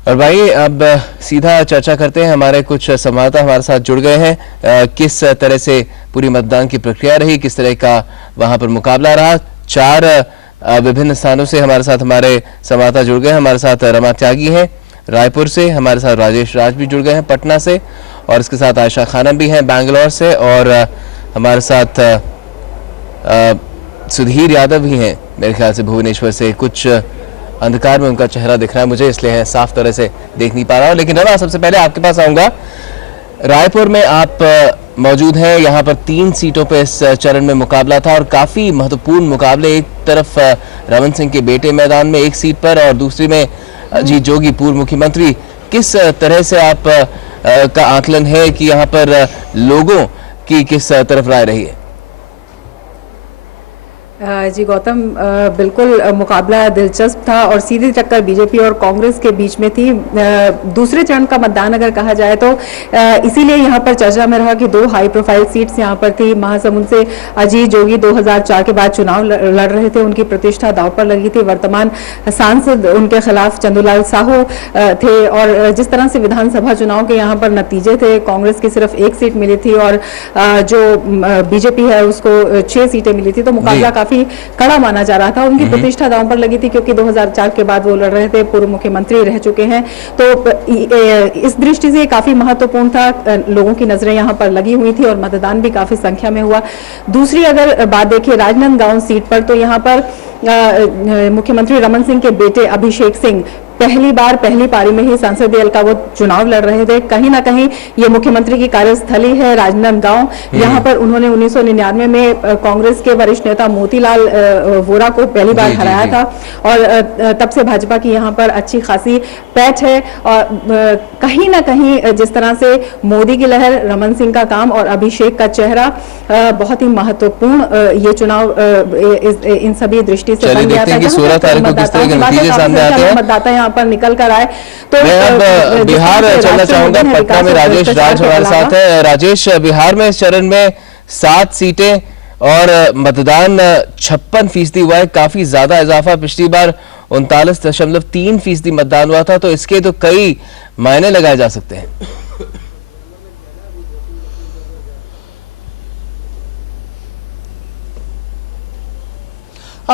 और भाई अब सीधा चर्चा करते हैं। हमारे कुछ संवाददाता हमारे साथ जुड़ गए हैं। किस तरह से पूरी मतदान की प्रक्रिया रही, किस तरह का वहां पर मुकाबला रहा। 4 विभिन्न स्थानों से हमारे साथ हमारे संवाददाता जुड़ गए हैं। हमारे साथ रमा त्यागी हैं रायपुर से, हमारे साथ राजेश राज भी जुड़ गए हैं पटना से, और इसके साथ आयशा खानम भी हैं बैंगलोर से, और हमारे साथ सुधीर यादव भी हैं मेरे ख्याल से भुवनेश्वर से। कुछ अंधकार में उनका चेहरा दिख रहा है मुझे, इसलिए है साफ तरह से देख नहीं पा रहा हूं। लेकिन रमा, सबसे पहले आपके पास आऊंगा। रायपुर में आप मौजूद हैं, यहाँ पर 3 सीटों पे इस चरण में मुकाबला था और काफी महत्वपूर्ण मुकाबले। एक तरफ रमन सिंह के बेटे मैदान में एक सीट पर, और दूसरी में अजीत जोगी पूर्व मुख्यमंत्री। किस तरह से आप का आकलन है कि यहाँ पर लोगों की किस तरफ राय रही है? जी गौतम, बिल्कुल मुकाबला दिलचस्प था और सीधी टक्कर बीजेपी और कांग्रेस के बीच में थी। दूसरे चरण का मतदान अगर कहा जाए तो इसीलिए यहाँ पर चर्चा में रहा कि 2 हाई प्रोफाइल सीट्स यहाँ पर थी। महासमुंद से अजीत जोगी 2004 के बाद चुनाव लड़ रहे थे, उनकी प्रतिष्ठा दांव पर लगी थी। वर्तमान सांसद उनके खिलाफ चंदूलाल साहू थे, और जिस तरह से विधानसभा चुनाव के यहाँ पर नतीजे थे, कांग्रेस की सिर्फ 1 सीट मिली थी और जो बीजेपी है उसको 6 सीटें मिली थी। तो मुकाबला काफी कड़ा माना जा रहा था। उनकी प्रतिष्ठा दांव पर लगी थी क्योंकि 2004 के बाद वो लड़ रहे थे, पूर्व मुख्यमंत्री रह चुके हैं। तो इस दृष्टि से काफी महत्वपूर्ण था। लोगों की नजरें यहाँ पर लगी हुई थी और मतदान भी काफी संख्या में हुआ। दूसरी अगर बात देखिए राजनांदगांव सीट पर, तो यहाँ पर मुख्यमंत्री रमन सिंह के बेटे अभिषेक सिंह पहली बार पहली पारी में ही संसदीय हल्का वो चुनाव लड़ रहे थे। कहीं ना कहीं ये मुख्यमंत्री की कार्यस्थली है राजनांदगांव। यहाँ पर उन्होंने 1999 में कांग्रेस के वरिष्ठ नेता मोतीलाल वोरा को पहली बार हराया था, और तब से भाजपा की यहाँ पर अच्छी खासी पैठ है। और कहीं ना कहीं जिस तरह से मोदी की लहर, रमन सिंह का काम और अभिषेक का चेहरा बहुत ही महत्वपूर्ण ये चुनाव इन सभी दृष्टि से बन गया था। मतदाता पर निकल कर आए। तो मैं बिहार चलना चाहूंगा, पटना में राजेश राज हमारे साथ है। राजेश, बिहार में इस चरण में 7 सीटें और मतदान 56% हुआ है, काफी ज्यादा इजाफा। पिछली बार 39.3% मतदान हुआ था, तो इसके तो कई मायने लगाए जा सकते हैं।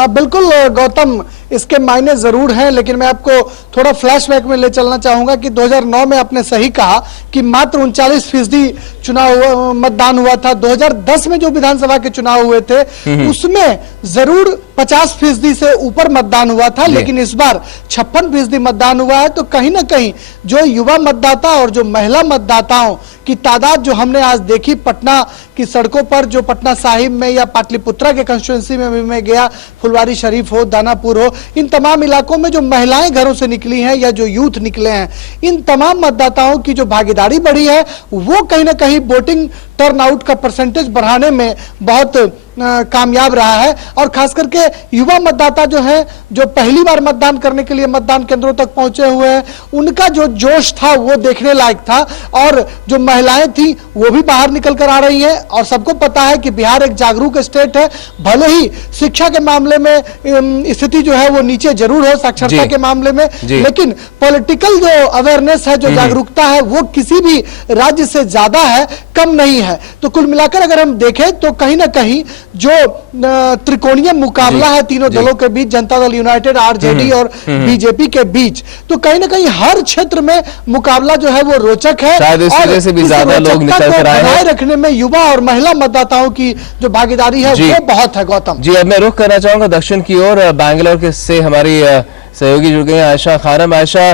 बिल्कुल गौतम, इसके मायने जरूर हैं, लेकिन मैं आपको थोड़ा फ्लैशबैक में ले चलना चाहूंगा कि 2009 में आपने सही कहा कि मात्र 39% चुनाव मतदान हुआ था। 2010 में जो विधानसभा के चुनाव हुए थे उसमें जरूर 50% से ऊपर मतदान हुआ था, लेकिन इस बार 56% मतदान हुआ है। तो कहीं ना कहीं जो युवा मतदाता और जो महिला मतदाताओं की तादाद जो हमने आज देखी पटना की सड़कों पर, जो पटना साहिब में या पाटलिपुत्रा के कंस्टिट्यूंसी में मैं गया, फुलवारी शरीफ हो, दानापुर हो, इन तमाम इलाकों में जो महिलाएं घरों से निकली हैं या जो यूथ निकले हैं, इन तमाम मतदाताओं की जो भागीदारी बढ़ी है वो कहीं ना कहीं वोटिंग टर्नआउट का परसेंटेज बढ़ाने में बहुत कामयाब रहा है। और खास करके युवा मतदाता जो है, जो पहली बार मतदान करने के लिए मतदान केंद्रों तक पहुंचे हुए हैं, उनका जो जोश था वो देखने लायक था। और जो महिलाएं थी वो भी बाहर निकल कर आ रही हैं। और सबको पता है कि बिहार एक जागरूक स्टेट है, भले ही शिक्षा के मामले में स्थिति जो है वो नीचे जरूर हो साक्षरता के मामले में, लेकिन पॉलिटिकल जो अवेयरनेस है, जो जागरूकता है, वो किसी भी राज्य से ज्यादा है, कम नहीं है। तो कुल मिलाकर अगर हम देखें तो कहीं ना कहीं जो त्रिकोणीय मुकाबला है तीनों दलों के बीच, जनता दल यूनाइटेड, आरजेडी और बीजेपी के बीच, तो कहीं ना कहीं हर क्षेत्र में मुकाबला जो है वो रोचक है। शायद इस वजह से भी ज्यादा लोग निकल कर आए हैं। रखने में युवा और महिला मतदाताओं की जो भागीदारी है वो बहुत है। गौतम जी, अब मैं रुख करना चाहूंगा दक्षिण की ओर। बैंगलोर से हमारी सहयोगी जुड़ गई हैं आयशा खानम। आयशा,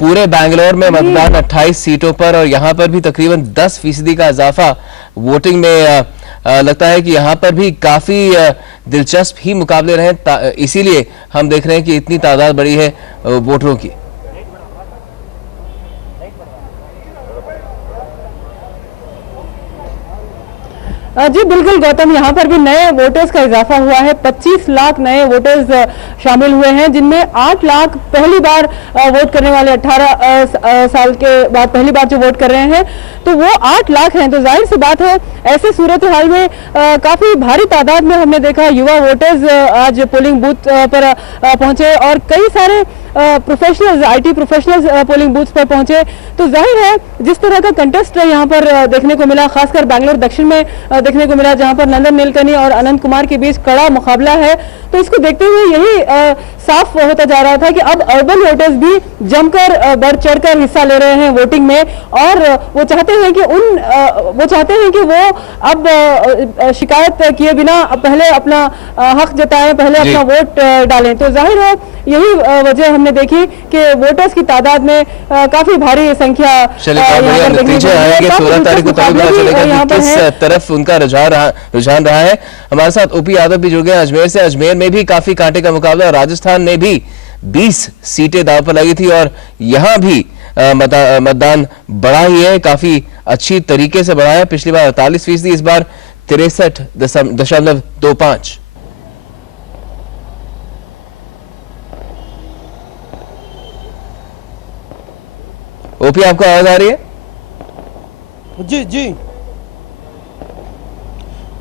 पूरे बैंगलोर में मतदान 28 सीटों पर, और यहाँ पर भी तकरीबन 10% का इजाफा वोटिंग में लगता है कि यहाँ पर भी काफी दिलचस्प ही मुकाबले रहे, इसीलिए हम देख रहे हैं कि इतनी तादाद बढ़ी है वोटरों की। जी बिल्कुल गौतम, यहाँ पर भी नए वोटर्स का इजाफा हुआ है। 25 लाख नए वोटर्स शामिल हुए हैं, जिनमें 8 लाख पहली बार वोट करने वाले, 18 साल के बाद पहली बार जो वोट कर रहे हैं, तो वो 8 लाख हैं। तो जाहिर सी बात है ऐसे सूरत हाल में काफी भारी तादाद में हमने देखा युवा वोटर्स आज पोलिंग बूथ पर पहुंचे, और कई सारे professionals, IT professionals polling booth पर पहुंचे। तो जाहिर है जिस तरह का कंटेस्ट यहाँ पर देखने को मिला, खासकर बैंगलोर दक्षिण में देखने को मिला, जहां पर नंदन नीलकनी और अनंत कुमार के बीच कड़ा मुकाबला है, तो इसको देखते हुए यही साफ होता जा रहा था कि अब अर्बन वोटर्स भी जमकर बढ़ चढ़कर हिस्सा ले रहे हैं वोटिंग में, और वो चाहते हैं कि वो अब शिकायत किए बिना पहले अपना हक जताएं, पहले अपना वोट डालें। तो जाहिर है यही वजह हमने देखी कि वोटर्स की तादाद में काफी भारी संख्या नतीजे आएंगे 16 तारीख को, तभी पता चलेगा कि किस तरफ उनका रुझान रहा है। हमारे साथ ओपी यादव भी जुड़ गए अजमेर से। अजमेर में भी काफी कांटे का मुकाबला, राजस्थान में भी 20 सीटें दांव पर लगी थी और यहां भी मतदान बढ़ा ही है, काफी अच्छी तरीके से बढ़ा है। पिछली बार 48%, इस बार 63.25। ओपी, आपको आवाज आ रही है?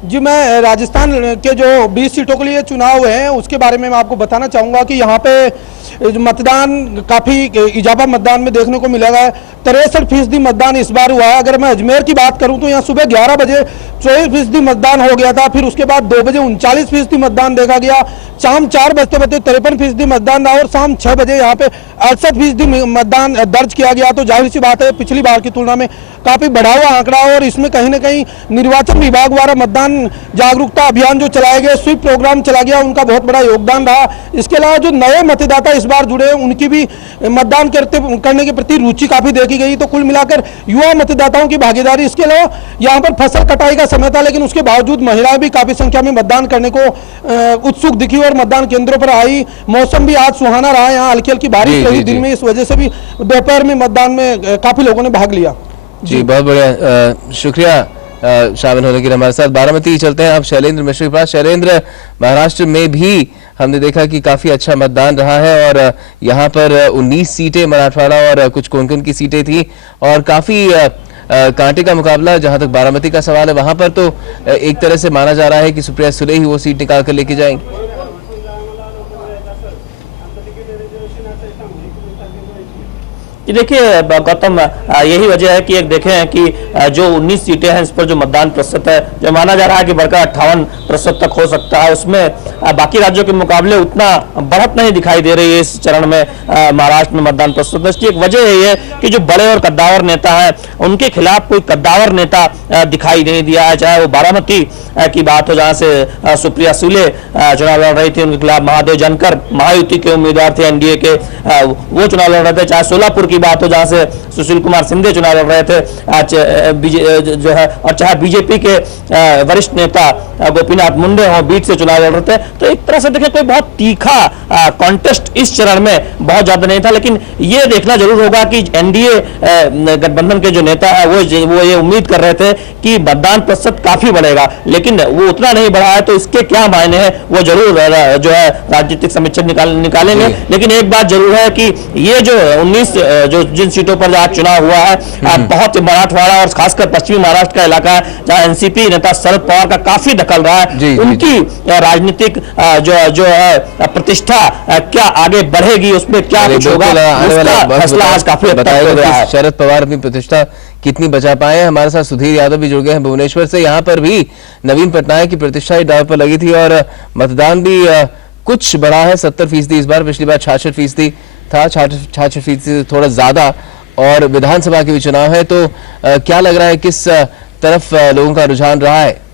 जी, मैं राजस्थान के जो 20 सीटों के लिए चुनाव है उसके बारे में मैं आपको बताना चाहूँगा कि यहाँ पे मतदान काफ़ी इजाफा मतदान में देखने को मिलेगा। 63% मतदान इस बार हुआ है। अगर मैं अजमेर की बात करूं तो यहाँ सुबह 11 बजे 24% मतदान हो गया था, फिर उसके बाद 2 बजे 39% मतदान देखा गया, शाम 4 बजते 53% मतदान था और शाम 6 बजे यहाँ पे 68% मतदान दर्ज किया गया। तो जाहिर सी बात है पिछली बार की तुलना में काफ़ी बढ़ा हुआ आंकड़ा, और इसमें कहीं ना कहीं निर्वाचन विभाग द्वारा मतदान जागरूकता अभियान जो चलाए गए, स्वीप प्रोग्राम चला गया, उनका बहुत बड़ा योगदान रहा। इसके अलावा जो नए मतदाता इस बार जुड़े उनकी भी मतदान करने के प्रति रुचि काफ़ी देखी गई। तो कुल मिलाकर युवा मतदाताओं की भागीदारी, इसके अलावा यहाँ पर फसल कटाई का समय था लेकिन उसके बावजूद महिलाएं भी काफ़ी संख्या में मतदान करने को उत्सुक दिखी और मतदान केंद्रों पर आई। मौसम भी आज सुहाना रहा, यहाँ हल्की हल्की बारिश रही दिन में, इस वजह से भी दोपहर में मतदान में काफ़ी लोगों ने भाग लिया। जी, बहुत बढ़िया, शुक्रिया शामिल होने के लिए हमारे साथ। बारामती चलते हैं आप शैलेंद्र मिश्र के पास। शैलेंद्र, महाराष्ट्र में भी हमने देखा कि काफी अच्छा मतदान रहा है और यहाँ पर 19 सीटें मराठवाड़ा और कुछ कोंकण की सीटें थी और काफी कांटे का मुकाबला। जहां तक बारामती का सवाल है, वहां पर तो एक तरह से माना जा रहा है कि सुप्रिया सुले ही वो सीट निकाल कर लेके जाएंगे। देखिए गौतम, यही वजह है कि एक देखें कि जो 19 सीटें हैं इस पर जो मतदान प्रतिशत है, जो माना जा रहा है कि बढ़कर 58% तक हो सकता है, उसमें बाकी राज्यों के मुकाबले उतना बढ़त नहीं दिखाई दे रही है इस चरण में महाराष्ट्र में मतदान प्रतिशत। इसकी एक वजह यही है कि जो बड़े और कद्दावर नेता हैं उनके खिलाफ कोई कद्दावर नेता दिखाई नहीं दिया है। चाहे वो बारामती की बात हो जहाँ से सुप्रिया सुले चुनाव लड़ रही थी, उनके खिलाफ महादेव जानकर महायुति के उम्मीदवार थे, NDA के, वो चुनाव लड़ रहे थे। चाहे सोलापुर की बात हो जहां से सुशील कुमार सिंधे चुनाव लड़ रहे थे जो है, और चाहे बीजेपी के वरिष्ठ नेता गोपीनाथ मुंडे हो, बीच से चुनाव लड़ रहे थे। तो एक तरह से देखें कोई बहुत तीखा कॉन्टेस्ट इस चरण में बहुत ज्यादा नहीं था, लेकिन ये देखना जरूर होगा कि NDA गठबंधन के जो नेता है वो ये उम्मीद कर रहे थे कि मतदान प्रतिशत काफी बढ़ेगा, लेकिन वो उतना नहीं बढ़ा है। तो इसके क्या मायने हैं वो जरूर जो है राजनीतिक समीक्षा निकालेंगे। लेकिन एक बात जरूर है कि ये जो 19 जो जिन सीटों पर आज चुनाव हुआ है, बहुत मराठवाड़ा और खासकर पश्चिमी महाराष्ट्र का इलाका है जहां एनसीपी नेता शरद पवार का काफी दखल रहा है। उनकी राजनीतिक जो है प्रतिष्ठा क्या आगे बढ़ेगी, उसमें क्या कुछ होगा, फैसला आज काफी बताया। शरद पवार अपनी प्रतिष्ठा कितनी बचा पाए। हमारे साथ सुधीर यादव भी जुड़ गए हैं भुवनेश्वर से। यहाँ पर भी नवीन पटनायक की प्रतिष्ठा ही दांव पर लगी थी और मतदान भी कुछ बढ़ा है, 70% इस बार, पिछली बार 66% था, 66% से थोड़ा ज्यादा। और विधानसभा के भी चुनाव है, तो क्या लग रहा है किस तरफ लोगों का रुझान रहा है?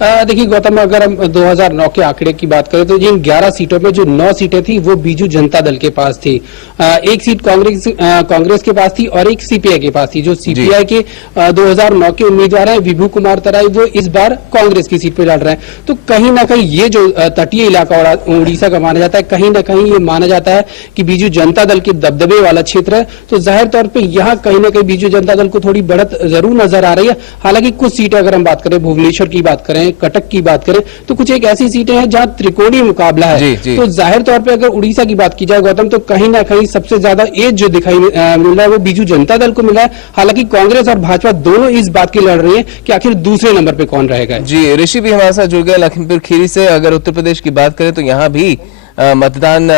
देखिए गौतम, अगर हम 2009 के आंकड़े की बात करें तो जिन 11 सीटों में जो 9 सीटें थी वो बीजू जनता दल के पास थी, एक सीट कांग्रेस के पास थी और एक सीपीआई के पास थी। जो सीपीआई के 2009 के उम्मीदवार हैं विभू कुमार तराई, वो इस बार कांग्रेस की सीट पे लड़ रहे हैं। तो कहीं ना कहीं ये जो तटीय इलाका उड़ीसा का माना जाता है, कहीं ना कहीं ये माना जाता है कि बीजू जनता दल के दबदबे वाला क्षेत्र है। तो जाहिर तौर पर यहाँ कहीं ना कहीं बीजू जनता दल को थोड़ी बढ़त जरूर नजर आ रही है। हालांकि कुछ सीटें अगर हम बात करें, भुवनेश्वर की बात करें, करें, कटक की बात करें, तो कुछ एक ऐसी सीटें हैं जहां त्रिकोणीय मुकाबला है। जी। तो जाहिर तौर पे अगर उड़ीसा की बात की जाए गौतम, तो कहीं ना कहीं सबसे ज्यादा एज जो दिखाई मिल रहा है वो बीजू जनता दल को मिला है। हालांकि कांग्रेस और भाजपा दोनों इस बात की लड़ रही है कि आखिर दूसरे नंबर पे कौन रहेगा। जी, ऋषि भी हमारे साथ जुड़ गए लखीमपुर खीरी से। अगर उत्तर प्रदेश की बात करें तो यहाँ भी मतदान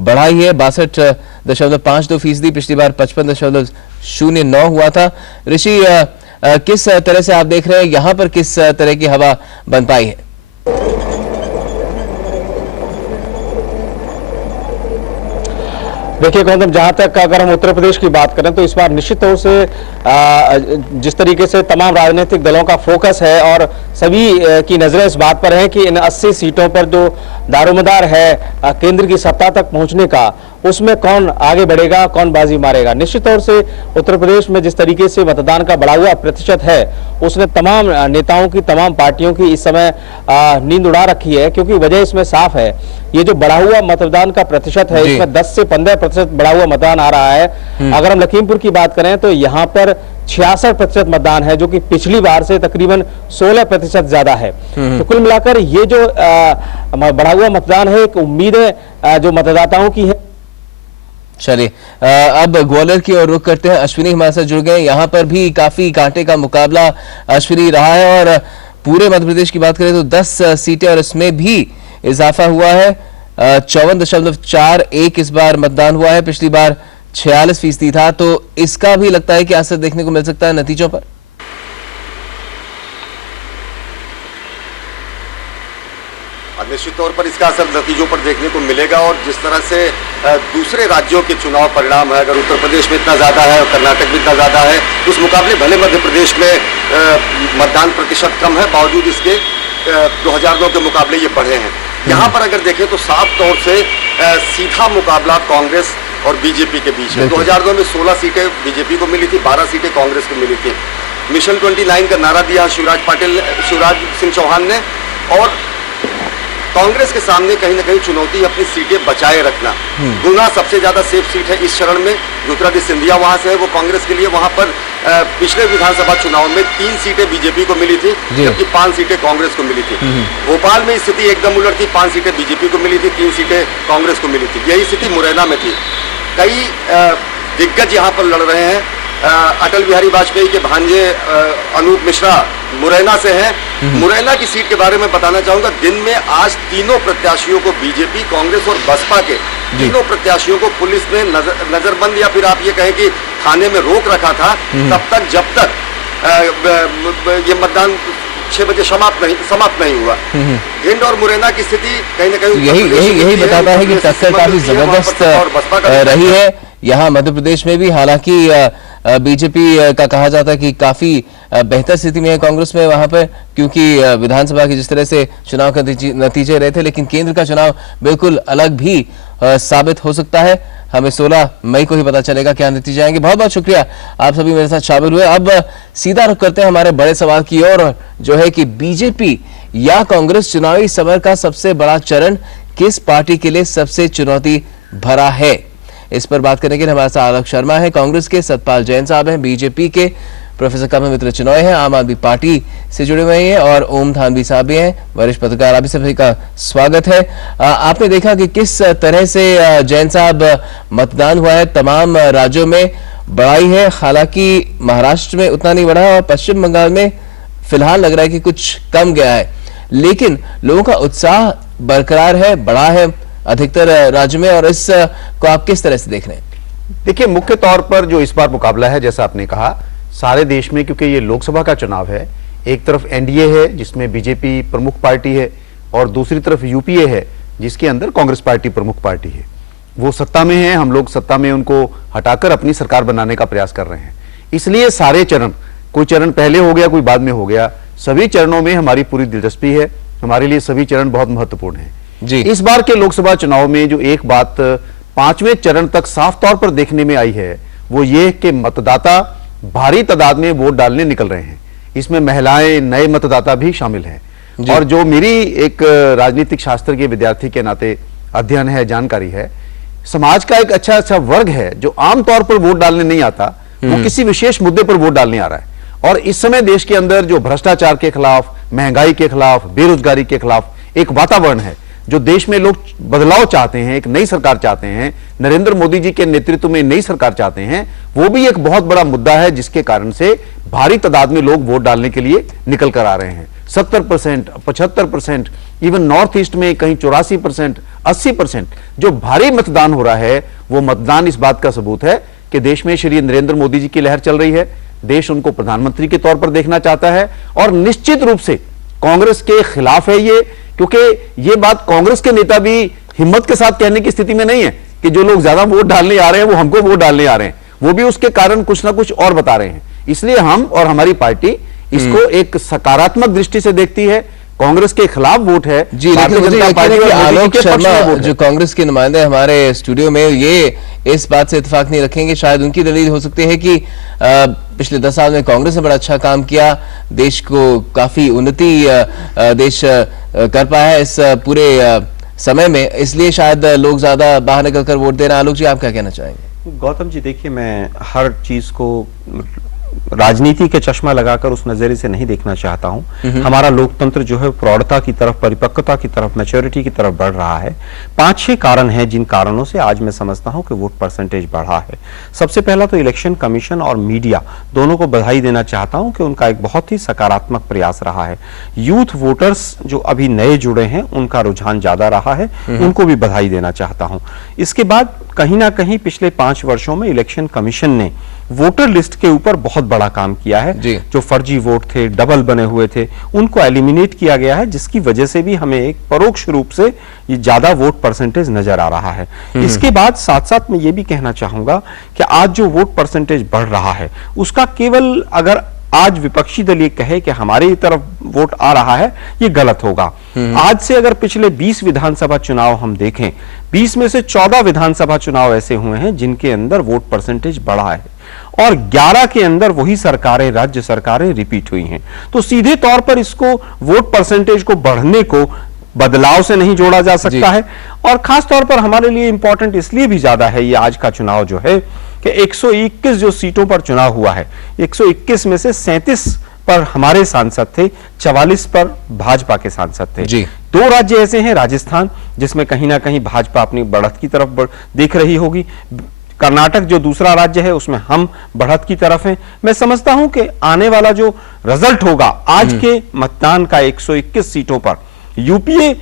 बढ़ा ही है, 62.52%। पिछली बार 55.09 हुआ था। ऋषि, किस तरह से आप देख रहे हैं यहाँ पर किस तरह की हवा बन पाई है? देखिए गौतम, जहां तक अगर हम उत्तर प्रदेश की बात करें तो इस बार निश्चित तौर से जिस तरीके से तमाम राजनीतिक दलों का फोकस है और सभी की नजरें इस बात पर है कि इन 80 सीटों पर जो दारोमदार है केंद्र की सत्ता तक पहुंचने का, उसमें कौन आगे बढ़ेगा, कौन बाजी मारेगा। निश्चित तौर से उत्तर प्रदेश में जिस तरीके से मतदान का बढ़ा हुआ प्रतिशत है, उसने तमाम नेताओं की, तमाम पार्टियों की इस समय नींद उड़ा रखी है, क्योंकि वजह इसमें साफ है। ये जो बढ़ा हुआ मतदान का प्रतिशत है, इसमें 10 से 15% बढ़ा हुआ मतदान आ रहा है। अगर हम लखीमपुर की बात करें तो यहाँ पर 66% मतदान है, जो कि पिछली बार से तकरीबन 16% ज्यादा है। तो कुल मिलाकर ये जो बढ़ा हुआ मतदान है, एक उम्मीद है जो मतदाताओं की है। चलिए, अब ग्वालियर की ओर रुख करते हैं। अश्विनी हमारे साथ जुड़ गए। यहाँ पर भी काफी कांटे का मुकाबला अश्विनी रहा है और पूरे मध्य प्रदेश की बात करें तो 10 सीटें और इसमें भी इजाफा हुआ है। 54.41 इस बार मतदान हुआ है, पिछली बार 46% था। तो इसका भी लगता है कि असर देखने को मिल सकता है नतीजों पर। निश्चित तौर पर इसका असर नतीजों पर देखने को मिलेगा। और जिस तरह से दूसरे राज्यों के चुनाव परिणाम है, अगर उत्तर प्रदेश में इतना ज़्यादा है और कर्नाटक में इतना ज़्यादा है, उस मुकाबले भले मध्य प्रदेश में मतदान प्रतिशत कम है, बावजूद इसके 2009 के मुकाबले ये बढ़े हैं। यहाँ पर अगर देखें तो साफ तौर से सीधा मुकाबला कांग्रेस और बीजेपी के बीच है। 2009 में 16 सीटें बीजेपी को मिली थी, 12 सीटें कांग्रेस को मिली थी। मिशन 29 का नारा दिया शिवराज सिंह चौहान ने, और कांग्रेस के सामने कहीं ना कहीं चुनौती अपनी सीटें बचाए रखना। गुना सबसे ज्यादा सेफ सीट है इस चरण में, ज्योतिरादित्य सिंधिया वहां से है, वो कांग्रेस के लिए। वहां पर पिछले विधानसभा चुनाव में 3 सीटें बीजेपी को मिली थी, जबकि 5 सीटें कांग्रेस को मिली थी। भोपाल में स्थिति एकदम उलट थी, 5 सीटें बीजेपी को मिली थी, 3 सीटें कांग्रेस को मिली थी। यही स्थिति मुरैना में थी। कई दिग्गज यहाँ पर लड़ रहे हैं। अटल बिहारी वाजपेयी के भांजे अनूप मिश्रा मुरैना से हैं। मुरैना की सीट के बारे में बताना चाहूंगा, दिन में आज तीनों प्रत्याशियों को, बीजेपी, कांग्रेस और बसपा के तीनों प्रत्याशियों को पुलिस ने नजरबंद, या फिर आप ये कहें कि थाने में रोक रखा था तब तक जब तक ये मतदान 6 बजे समाप्त नहीं हुआ। भिंड और मुरैना की स्थिति कहीं ना कहीं यही बताता है कि टक्कर काफी जबरदस्त रही है यहाँ मध्य प्रदेश में भी। हालांकि बीजेपी का कहा जाता है कि काफी बेहतर स्थिति में है कांग्रेस में वहां पर, क्योंकि विधानसभा की जिस तरह से चुनाव के नतीजे रहे थे, लेकिन केंद्र का चुनाव बिल्कुल अलग भी साबित हो सकता है। हमें 16 मई को ही पता चलेगा क्या नतीजे आएंगे। बहुत बहुत शुक्रिया, आप सभी मेरे साथ शामिल हुए। अब सीधा रुख करते हैं हमारे बड़े सवाल की ओर, जो है कि बीजेपी या कांग्रेस चुनावी समर का सबसे बड़ा चरण किस पार्टी के लिए सबसे चुनौती भरा है। इस पर बात करने के लिए हमारे साथ आलोक शर्मा है, कांग्रेस के सतपाल जैन साहब हैं, बीजेपी के प्रोफेसर कमल मित्र चिनॉय हैं, आम आदमी पार्टी से जुड़े हुए हैं, और ओम थानवी साहब भी हैं, वरिष्ठ पत्रकार। आप सभी का स्वागत है। आपने देखा कि किस तरह से जैन साहब मतदान हुआ है, तमाम राज्यों में बढ़ाई है। हालांकि महाराष्ट्र में उतना नहीं बढ़ा और पश्चिम बंगाल में फिलहाल लग रहा है कि कुछ कम गया है, लेकिन लोगों का उत्साह बरकरार है, बढ़ा है अधिकतर राज्य में। और इस को आप किस तरह से देख रहे हैं? देखिए, मुख्य तौर पर जो इस बार मुकाबला है, जैसा आपने कहा, सारे देश में, क्योंकि ये लोकसभा का चुनाव है, एक तरफ एनडीए है जिसमें बीजेपी प्रमुख पार्टी है, और दूसरी तरफ यूपीए है जिसके अंदर कांग्रेस पार्टी प्रमुख पार्टी है। वो सत्ता में है, हम लोग सत्ता में उनको हटाकर अपनी सरकार बनाने का प्रयास कर रहे हैं। इसलिए सारे चरण, कोई चरण पहले हो गया, कोई बाद में हो गया, सभी चरणों में हमारी पूरी दिलचस्पी है। हमारे लिए सभी चरण बहुत महत्वपूर्ण है जी। इस बार के लोकसभा चुनाव में जो एक बात 5वें चरण तक साफ तौर पर देखने में आई है, वो ये कि मतदाता भारी तादाद में वोट डालने निकल रहे हैं। इसमें महिलाएं, नए मतदाता भी शामिल हैं। और जो मेरी एक राजनीतिक शास्त्र के विद्यार्थी के नाते अध्ययन है, जानकारी है, समाज का एक अच्छा वर्ग है जो आमतौर पर वोट डालने नहीं आता, वो किसी विशेष मुद्दे पर वोट डालने आ रहा है। और इस समय देश के अंदर जो भ्रष्टाचार के खिलाफ, महंगाई के खिलाफ, बेरोजगारी के खिलाफ एक वातावरण है। जो देश में लोग बदलाव चाहते हैं, एक नई सरकार चाहते हैं, नरेंद्र मोदी जी के नेतृत्व में नई सरकार चाहते हैं, वो भी एक बहुत बड़ा मुद्दा है जिसके कारण से भारी तादाद में लोग वोट डालने के लिए निकल कर आ रहे हैं। 70%, 75%, इवन नॉर्थ ईस्ट में कहीं 84%, 80% जो भारी मतदान हो रहा है, वो मतदान इस बात का सबूत है कि देश में श्री नरेंद्र मोदी जी की लहर चल रही है। देश उनको प्रधानमंत्री के तौर पर देखना चाहता है और निश्चित रूप से कांग्रेस के खिलाफ है ये, क्योंकि ये बात कांग्रेस के नेता भी हिम्मत के साथ कहने की स्थिति में नहीं है कि जो लोग ज्यादा वोट डालने आ रहे हैं वो हमको वोट डालने आ रहे हैं, वो भी उसके कारण कुछ ना कुछ और बता रहे हैं। इसलिए हम और हमारी पार्टी इसको एक सकारात्मक दृष्टि से देखती है। कांग्रेस के खिलाफ वोट है जी, लेकिन मुझे यकीन है कि आलोक शर्मा जो कांग्रेस के नुमाइंदे हमारे स्टूडियो में, ये इस बात से इत्तेफाक नहीं रखेंगे। शायद उनकी दलील हो सकती है कि पिछले 10 साल में कांग्रेस ने बड़ा अच्छा काम किया, देश को काफी उन्नति देश कर पाया है इस पूरे समय में, इसलिए शायद लोग ज्यादा बाहर निकलकर वोट दे रहे हैं। आलोक जी, आप क्या कहना चाहेंगे? गौतम जी, देखिए, मैं हर चीज को राजनीति के चश्मा लगाकर उस नजरिए से नहीं देखना चाहता हूं। हमारा लोकतंत्र जो है प्रौढ़ता की तरफ, परिपक्वता की तरफ, मैच्योरिटी की तरफ बढ़ रहा है। 5-6 कारण हैं जिन कारणों से आज मैं समझता हूं कि वोट परसेंटेज बढ़ा है। सबसे पहला तो इलेक्शन कमीशन और मीडिया दोनों को बधाई देना चाहता हूं कि उनका एक बहुत ही सकारात्मक प्रयास रहा है। यूथ वोटर्स जो अभी नए जुड़े हैं उनका रुझान ज्यादा रहा है, उनको भी बधाई देना चाहता हूं। इसके बाद कहीं ना कहीं पिछले 5 वर्षों में इलेक्शन कमीशन ने वोटर लिस्ट के ऊपर बहुत बड़ा काम किया है। जो फर्जी वोट थे, डबल बने हुए थे, उनको एलिमिनेट किया गया है, जिसकी वजह से भी हमें एक परोक्ष रूप से ये ज्यादा वोट परसेंटेज नजर आ रहा है। इसके बाद साथ साथ मैं ये भी कहना चाहूंगा कि आज जो वोट परसेंटेज बढ़ रहा है उसका केवल अगर आज विपक्षी दल ये कहे कि हमारी तरफ वोट आ रहा है, ये गलत होगा। आज से अगर पिछले 20 विधानसभा चुनाव हम देखें, 20 में से 14 विधानसभा चुनाव ऐसे हुए हैं जिनके अंदर वोट परसेंटेज बढ़ा है और 11 के अंदर वही सरकारें, राज्य सरकारें रिपीट हुई हैं। तो सीधे तौर पर इसको वोट परसेंटेज को बढ़ने को बदलाव से नहीं जोड़ा जा सकता है। और खास तौर पर हमारे लिए इंपॉर्टेंट इसलिए भी ज्यादा है ये आज का चुनाव जो है कि 121 जो सीटों पर चुनाव हुआ है, 121 में से 37 पर हमारे सांसद थे, 44 पर भाजपा के सांसद थे। 2 राज्य ऐसे हैं, राजस्थान जिसमें कहीं ना कहीं भाजपा अपनी बढ़त की तरफ देख रही होगी, कर्नाटक जो दूसरा राज्य है उसमें हम बढ़त की तरफ हैं। मैं समझता हूं कि आने वाला जो रिजल्ट होगा आज के मतदान का 121 सीटों पर, यूपीए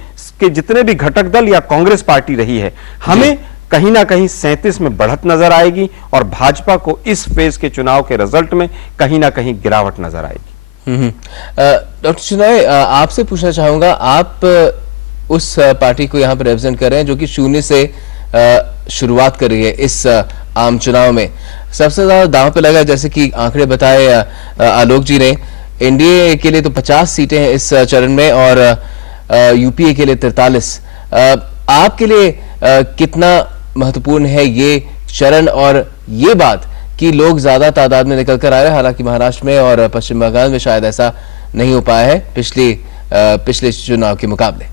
के जितने भी घटक दल या कांग्रेस पार्टी रही है, हमें कहीं ना कहीं 37 में बढ़त नजर आएगी और भाजपा को इस फेज के चुनाव के रिजल्ट में कहीं ना कहीं गिरावट नजर आएगी। डॉक्टर चिनॉय, आपसे पूछना चाहूंगा, आप उस पार्टी को यहां पर रिप्रेजेंट कर रहे हैं जो कि शून्य से शुरुआत कर रही है इस आम चुनाव में। सबसे ज्यादा दांव पे लगा, जैसे कि आंकड़े बताए आलोक जी ने, एनडीए के लिए तो 50 सीटें हैं इस चरण में और यूपीए के लिए 43। आपके लिए कितना महत्वपूर्ण है ये चरण और ये बात कि लोग ज्यादा तादाद में निकल कर आ रहे हैं? हालांकि महाराष्ट्र में और पश्चिम बंगाल में शायद ऐसा नहीं हो पाया है पिछले चुनाव के मुकाबले।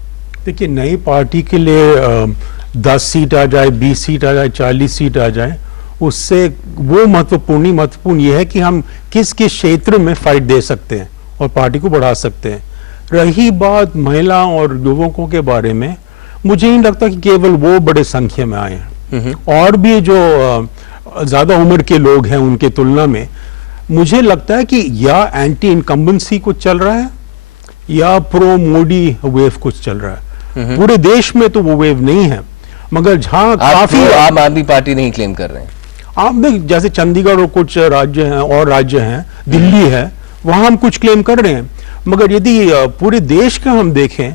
देखिए, नई पार्टी के लिए 10 सीट आ जाए, 20 सीट आ जाए, 40 सीट आ जाए, उससे वो महत्वपूर्ण ये है कि हम किस किस क्षेत्र में फाइट दे सकते हैं और पार्टी को बढ़ा सकते हैं। रही बात महिला और युवकों के बारे में, मुझे नहीं लगता कि केवल वो बड़े संख्या में आए हैं, और भी जो ज्यादा उम्र के लोग हैं उनके तुलना में मुझे लगता है कि या एंटी इनकम्बेंसी कुछ चल रहा है या प्रो मोदी वेव कुछ चल रहा है। पूरे देश में तो वो वेव नहीं है, मगर जहां काफी आम आदमी पार्टी नहीं क्लेम कर रहे हैं। आप देख, जैसे चंडीगढ़ और कुछ राज्य हैं और राज्य हैं, दिल्ली है, वहां हम कुछ क्लेम कर रहे हैं। मगर यदि पूरे देश का हम देखें,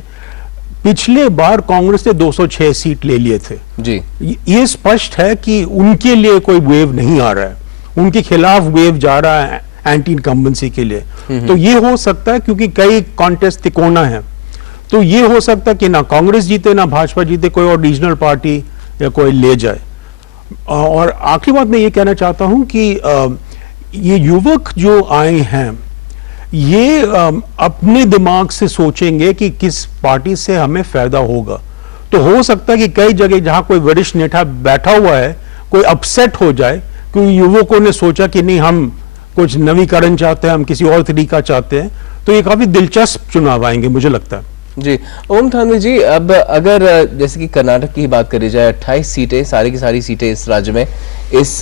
पिछले बार कांग्रेस ने 206 सीट ले लिए थे जी। ये स्पष्ट है कि उनके लिए कोई वेव नहीं आ रहा है, उनके खिलाफ वेव जा रहा है एंटी इनकम्बेंसी के लिए। तो ये हो सकता है, क्योंकि कई कॉन्टेस्ट तिकोना है, तो ये हो सकता है कि ना कांग्रेस जीते ना भाजपा जीते, कोई और रीजनल पार्टी या कोई ले जाए। और आखिरी बात मैं ये कहना चाहता हूं कि ये युवक जो आए हैं ये अपने दिमाग से सोचेंगे कि किस पार्टी से हमें फायदा होगा। तो हो सकता है कि कई जगह जहां कोई वरिष्ठ नेता बैठा हुआ है, कोई अपसेट हो जाए क्योंकि युवकों ने सोचा कि नहीं, हम कुछ नवीकरण चाहते हैं, हम किसी और तरीका चाहते हैं, तो ये काफी दिलचस्प चुनाव आएंगे मुझे लगता है। जी ओम थानवी जी, अब अगर जैसे कि कर्नाटक की बात करी जाए, 28 सीटें, सारी की सारी सीटें इस राज्य में इस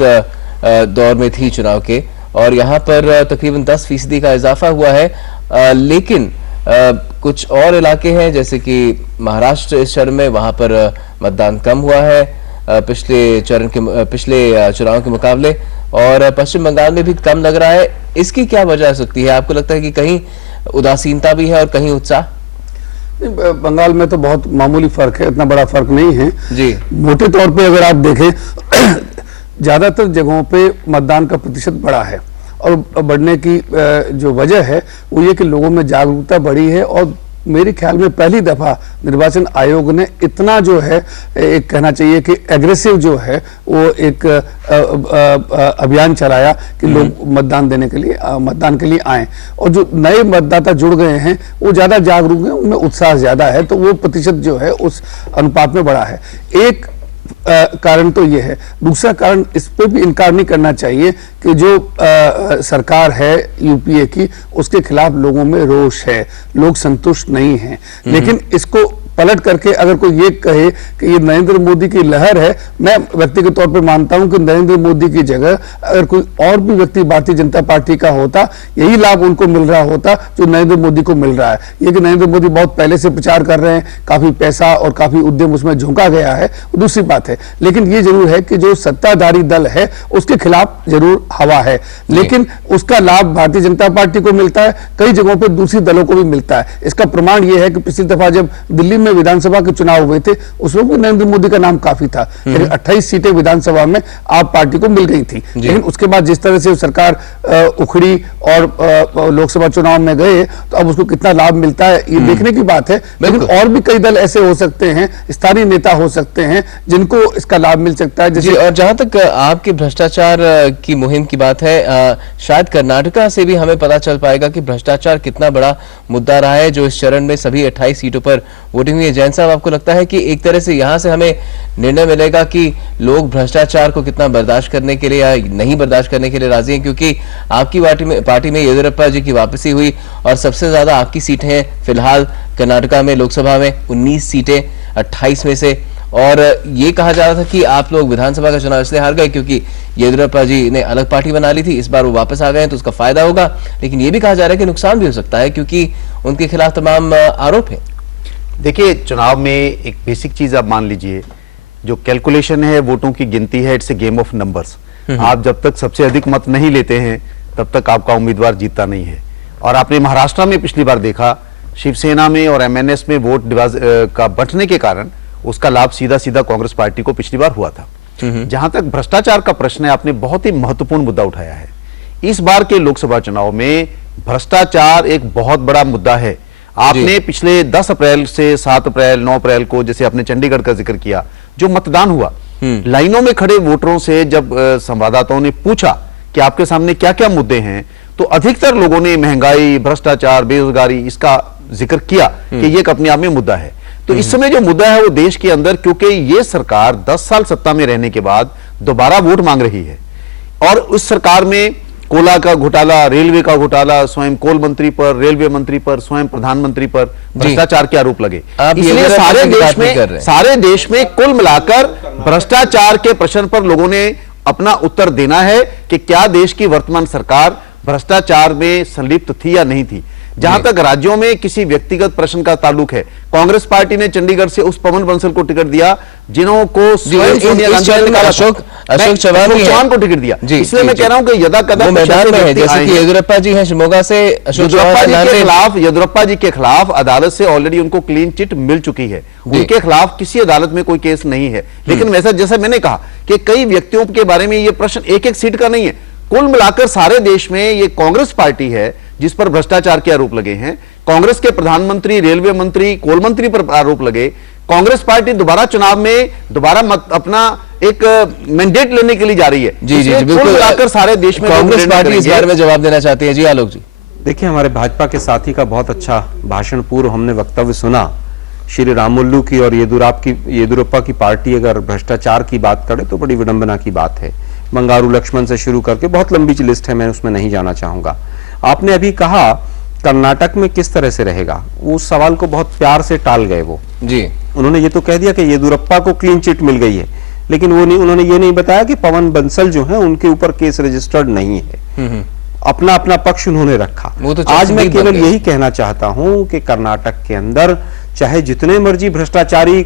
दौर में थी चुनाव के, और यहाँ पर तकरीबन 10% का इजाफा हुआ है, लेकिन कुछ और इलाके हैं जैसे कि महाराष्ट्र इस चरण में, वहां पर मतदान कम हुआ है पिछले चुनाव के मुकाबले, और पश्चिम बंगाल में भी कम लग रहा है। इसकी क्या वजह हो सकती है? आपको लगता है कि कहीं उदासीनता भी है और कहीं उत्साह? बंगाल में तो बहुत मामूली फर्क है, इतना बड़ा फर्क नहीं है जी। मोटे तौर पे अगर आप देखें ज्यादातर जगहों पे मतदान का प्रतिशत बढ़ा है, और बढ़ने की जो वजह है वो ये कि लोगों में जागरूकता बढ़ी है, और मेरे ख्याल में पहली दफा निर्वाचन आयोग ने इतना जो है एक कहना चाहिए कि एग्रेसिव जो है वो एक अभियान चलाया कि लोग मतदान के लिए आए, और जो नए मतदाता जुड़ गए हैं वो ज्यादा जागरूक हैं, उनमें उत्साह ज्यादा है, तो वो प्रतिशत जो है उस अनुपात में बढ़ा है। एक कारण तो ये है। दूसरा कारण, इस पे भी इनकार नहीं करना चाहिए कि जो सरकार है यूपीए की, उसके खिलाफ लोगों में रोष है, लोग संतुष्ट नहीं हैं। लेकिन इसको पलट करके अगर कोई ये कहे कि ये नरेंद्र मोदी की लहर है, मैं व्यक्तिगत तौर पे मानता हूं कि नरेंद्र मोदी की जगह अगर कोई और भी व्यक्ति भारतीय जनता पार्टी का होता, यही लाभ उनको मिल रहा होता जो नरेंद्र मोदी को मिल रहा है। ये कि नरेंद्र मोदी बहुत पहले से प्रचार कर रहे हैं, काफी पैसा और काफी उद्यम उसमें झोंका गया है, दूसरी बात है। लेकिन ये जरूर है कि जो सत्ताधारी दल है उसके खिलाफ जरूर हवा है, लेकिन उसका लाभ भारतीय जनता पार्टी को मिलता है, कई जगहों पर दूसरी दलों को भी मिलता है। इसका प्रमाण ये है कि पिछली दफा जब दिल्ली में विधानसभा के चुनाव हुए थे, उसमें भी नरेंद्र मोदी का नाम काफी था, लेकिन 28 सीटें विधानसभा में आप पार्टी को मिल गई थी। लेकिन उसके बाद जिस तरह से सरकार उखड़ी और लोकसभा चुनाव में गए, तो अब उसको कितना लाभ मिलता है ये देखने की बात है। लेकिन और भी कई दल ऐसे हो सकते हैं, स्थानीय नेता हो सकते हैं जिनको इसका लाभ मिल सकता है। जैसे और जहां तक आपके भ्रष्टाचार की मुहिम की बात है, शायद कर्नाटका से भी हमें पता चल पाएगा कि भ्रष्टाचार कितना बड़ा मुद्दा रहा है, जो इस चरण में सभी 28 सीटों पर वोटिंग हुई है। जैन साहब, आपको लगता है कि एक तरह से यहां से हमें निर्णय मिलेगा कि लोग भ्रष्टाचार को कितना बर्दाश्त करने के लिए या नहीं बर्दाश्त करने के लिए राजी हैं? क्योंकि आपकी पार्टी में येदियुरप्पा जी की वापसी हुई और सबसे ज्यादा आपकी सीटें हैं फिलहाल कर्नाटका में, लोकसभा में 19 सीटें 28 में से, और ये कहा जा रहा था कि आप लोग विधानसभा का चुनाव इसलिए हार गए क्योंकि येदियुरप्पा जी ने अलग पार्टी बना ली थी, इस बार वो वापस आ गए हैं तो उसका फायदा होगा। लेकिन ये भी कहा जा रहा है कि नुकसान भी हो सकता है क्योंकि उनके खिलाफ तमाम आरोप है। देखिए, चुनाव में एक बेसिक चीज आप मान लीजिए, जो कैलकुलेशन है, वोटों की गिनती है, it's a game of numbers. आप जब तक सबसे अधिक मत नहीं लेते हैं तब तक आपका उम्मीदवार जीतता नहीं है। और आपने महाराष्ट्र में पिछली बार देखा, शिवसेना में और एमएनएस में वोट का बंटने के कारण उसका लाभ सीधा सीधा कांग्रेस पार्टी को पिछली बार हुआ था। जहां तक भ्रष्टाचार का प्रश्न है, आपने बहुत ही महत्वपूर्ण मुद्दा उठाया है। इस बार के लोकसभा चुनाव में भ्रष्टाचार एक बहुत बड़ा मुद्दा है। आपने पिछले 10 अप्रैल से 7 अप्रैल 9 अप्रैल को, जैसे आपने चंडीगढ़ का जिक्र किया, जो मतदान हुआ, लाइनों में खड़े वोटरों से जब संवाददाताओं ने पूछा कि आपके सामने क्या क्या मुद्दे हैं, तो अधिकतर लोगों ने महंगाई, भ्रष्टाचार, बेरोजगारी, इसका जिक्र किया कि ये एक अपने आप में मुद्दा है। तो इस समय जो मुद्दा है वो देश के अंदर, क्योंकि ये सरकार 10 साल सत्ता में रहने के बाद दोबारा वोट मांग रही है, और उस सरकार में कोला का घोटाला, रेलवे का घोटाला, स्वयं कोल मंत्री पर, रेलवे मंत्री पर, स्वयं प्रधानमंत्री पर भ्रष्टाचार के आरोप लगे। इसलिए सारे देश में कुल मिलाकर भ्रष्टाचार के प्रश्न पर लोगों ने अपना उत्तर देना है कि क्या देश की वर्तमान सरकार भ्रष्टाचार में संलिप्त थी या नहीं थी। जहां तक राज्यों में किसी व्यक्तिगत प्रश्न का ताल्लुक है, कांग्रेस पार्टी ने चंडीगढ़ से उस पवन बंसल को टिकट दिया जिन्होंने अशोक चौहान को टिकट दिया। इसलिए मैं कह रहा हूं कि यदा कदा मैदान में है, जैसे कि येदियुरप्पा जी हैं शिमोगा से, येदियुरप्पा जी के खिलाफ अदालत से ऑलरेडी उनको क्लीन चिट मिल चुकी है, उनके खिलाफ किसी अदालत में कोई केस नहीं है। लेकिन वैसा जैसा मैंने कहा कि कई व्यक्तियों के बारे में ये प्रश्न एक एक सीट का नहीं है, कुल मिलाकर सारे देश में ये कांग्रेस पार्टी है जिस पर भ्रष्टाचार के आरोप लगे हैं। कांग्रेस के प्रधानमंत्री, रेलवे मंत्री, कोल मंत्री पर आरोप लगे। कांग्रेस पार्टी दोबारा चुनाव में अपना एक मैंडेट लेने के लिए जा रही है। जी जी बिल्कुल, मिलाकर सारे देश में कांग्रेस पार्टी इस बारे में जवाब देना चाहती है। जी आलोक जी। देखिए, हमारे भाजपा के साथी का बहुत अच्छा भाषण पूर्व हमने वक्तव्य सुना श्री रामुलु की, और येदियुरप्पा की पार्टी अगर भ्रष्टाचार की बात करे तो बड़ी विडंबना की बात है। बंगारू लक्ष्मण से शुरू करके बहुत लंबी लिस्ट है, मैं उसमें नहीं जाना चाहूंगा। आपने अभी कहा कर्नाटक में किस तरह से रहेगा, उस सवाल को बहुत प्यार से टाल गए वो जी। उन्होंने ये तो कह दिया कि येदियुरप्पा को क्लीन चिट मिल गई है, लेकिन वो नहीं, उन्होंने ये नहीं बताया कि पवन बंसल जो है उनके ऊपर केस रजिस्टर्ड नहीं है। अपना अपना पक्ष उन्होंने रखा। वो तो आज मैं चर्चित केवल बन गए। यही कहना चाहता हूं कि कर्नाटक के अंदर चाहे जितने मर्जी भ्रष्टाचारी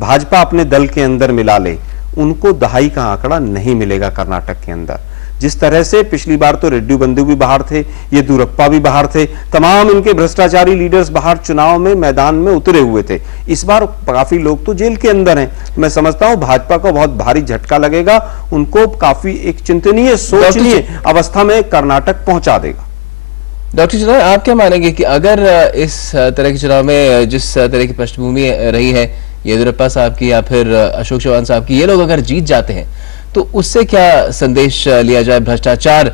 भाजपा अपने दल के अंदर मिला ले, उनको दहाई का आंकड़ा नहीं मिलेगा कर्नाटक के अंदर। जिस तरह से पिछली बार तो रेड्डी बंधु भी बाहर थे, येदियुरप्पा भी बाहर थे, तमाम इनके भ्रष्टाचारी लीडर्स बाहर चुनाव में मैदान में उतरे हुए थे। इस बार काफी लोग तो जेल के अंदर हैं। मैं समझता हूं भाजपा को बहुत भारी झटका लगेगा, उनको काफी एक चिंतनीय सोचनीय अवस्था में कर्नाटक पहुंचा देगा। डॉक्टर चौधरी, आप क्या मानेंगे कि अगर इस तरह के चुनाव में जिस तरह की पृष्ठभूमि रही है येदियुरप्पा साहब की या फिर अशोक चौहान साहब की, ये लोग अगर जीत जाते हैं तो उससे क्या संदेश लिया जाए भ्रष्टाचार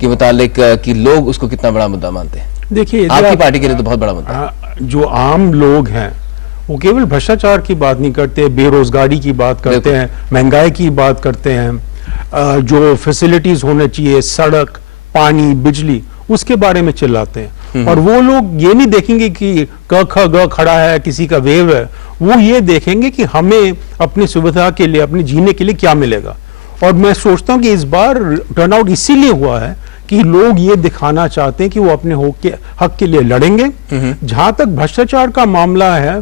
के मुतालिक कि लोग उसको कितना बड़ा मुद्दा मानते हैं? देखिए, आपकी पार्टी के लिए तो बहुत बड़ा मुद्दा है। जो आम लोग हैं वो केवल भ्रष्टाचार की बात नहीं करते, बेरोजगारी की बात करते हैं, महंगाई की बात करते हैं, जो फैसिलिटीज होने चाहिए, सड़क, पानी, बिजली, उसके बारे में चिल्लाते हैं। और वो लोग ये नहीं देखेंगे कि क ख ग खड़ा है, किसी का वेव है, वो ये देखेंगे कि हमें अपनी सुविधा के लिए, अपने जीने के लिए क्या मिलेगा। और मैं सोचता हूं कि इस बार टर्नआउट इसीलिए हुआ है कि लोग ये दिखाना चाहते हैं कि वो अपने हक के लिए लड़ेंगे। जहां तक भ्रष्टाचार का मामला है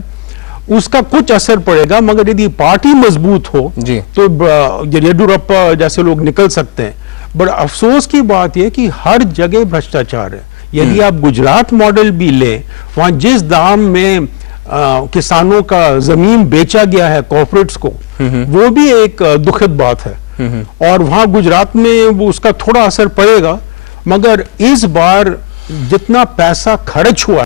उसका कुछ असर पड़ेगा, मगर यदि पार्टी मजबूत हो तो येदियुरप्पा जैसे लोग निकल सकते हैं। बड़ा अफसोस की बात यह कि हर जगह भ्रष्टाचार है। यदि आप गुजरात मॉडल भी लें, वहां जिस दाम में किसानों का जमीन बेचा गया है कॉर्पोरेट्स को, वो भी एक दुखद बात है। और वहां गुजरात में वो उसका थोड़ा असर पड़ेगा, मगर इस बार जितना पैसा खर्च हुआ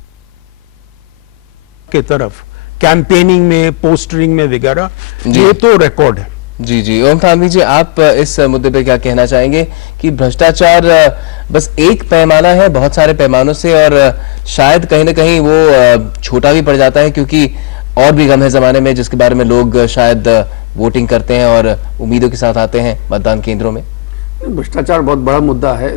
के तरफ कैंपेनिंग में, पोस्टरिंग में वगैरह, ये तो रिकॉर्ड है। जी जी, ओम थानवी जी, आप इस मुद्दे पे क्या कहना चाहेंगे कि भ्रष्टाचार बस एक पैमाना है बहुत सारे पैमानों से, और शायद कहीं ना कहीं वो छोटा भी पड़ जाता है क्योंकि और भी गम है जमाने में जिसके बारे में लोग शायद वोटिंग करते हैं और उम्मीदों के साथ आते हैं मतदान केंद्रों में? भ्रष्टाचार बहुत बड़ा मुद्दा है,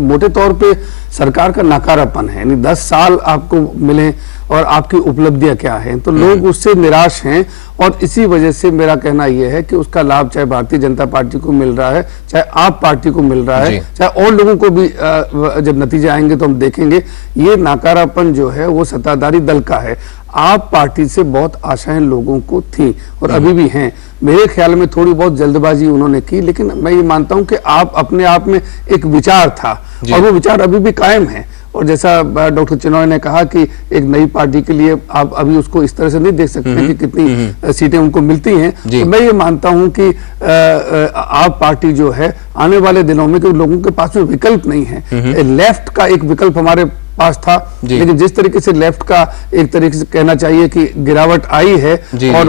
मोटे तौर पे सरकार का नकारापन है। यानी 10 साल आपको मिले और आपकी उपलब्धियां क्या हैं, तो लोग उससे निराश हैं। और इसी वजह से मेरा कहना यह है कि उसका लाभ चाहे भारतीय जनता पार्टी को मिल रहा है, चाहे आप पार्टी को मिल रहा है, चाहे और लोगों को भी, जब नतीजे आएंगे तो हम देखेंगे। ये नकारापन जो है वो सत्ताधारी दल का है। आप पार्टी से बहुत आशाएं लोगों को थी और अभी भी हैं। मेरे ख्याल में थोड़ी बहुत जल्दबाजी उन्होंने की, लेकिन मैं ये मानता हूं कि आप अपने आप में एक विचार था और वो विचार अभी भी कायम है। और जैसा डॉक्टर चिनॉय ने कहा कि एक नई पार्टी के लिए आप अभी उसको इस तरह से नहीं देख सकते कि कितनी सीटें उनको मिलती हैं। तो मैं ये मानता हूं कि आप पार्टी जो है आने वाले दिनों में, क्योंकि लोगों के पास में विकल्प नहीं है, लेफ्ट का एक विकल्प हमारे पास था, लेकिन जिस तरीके से लेफ्ट का एक तरीके से कहना चाहिए कि गिरावट आई है और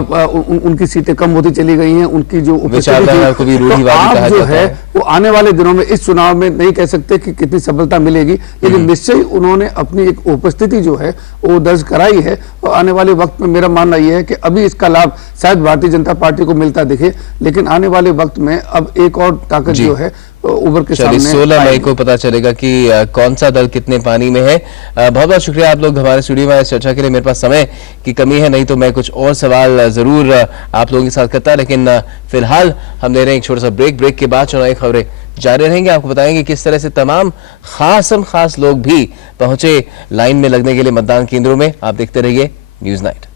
उनकी सीटें कम होती चली गई हैं, उनकी जो उपस्थिति तो आप जो है वो आने वाले दिनों में इस चुनाव में नहीं कह सकते कि कितनी सफलता मिलेगी, लेकिन निश्चय उन्होंने अपनी एक उपस्थिति जो है वो दर्ज कराई है। और आने वाले वक्त में मेरा मानना यह है कि अभी इसका लाभ शायद भारतीय जनता पार्टी को मिलता दिखे, लेकिन आने वाले वक्त में अब एक और ताकत जो है उभर के सामने 16 मई को पता चलेगा कि कौन सा दल कितने पानी में है। बहुत बहुत शुक्रिया आप लोग हमारे स्टूडियो में इस चर्चा के लिए। मेरे पास समय की कमी है, नहीं तो मैं कुछ और सवाल जरूर आप लोगों के साथ करता, लेकिन फिलहाल हम ले रहे हैं एक छोटा सा ब्रेक के बाद चुनावी खबरें जारी रहेंगे। आपको बताएंगे किस तरह से तमाम खास लोग भी पहुंचे लाइन में लगने के लिए मतदान केंद्रों में। आप देखते रहिए न्यूज़ नाइट।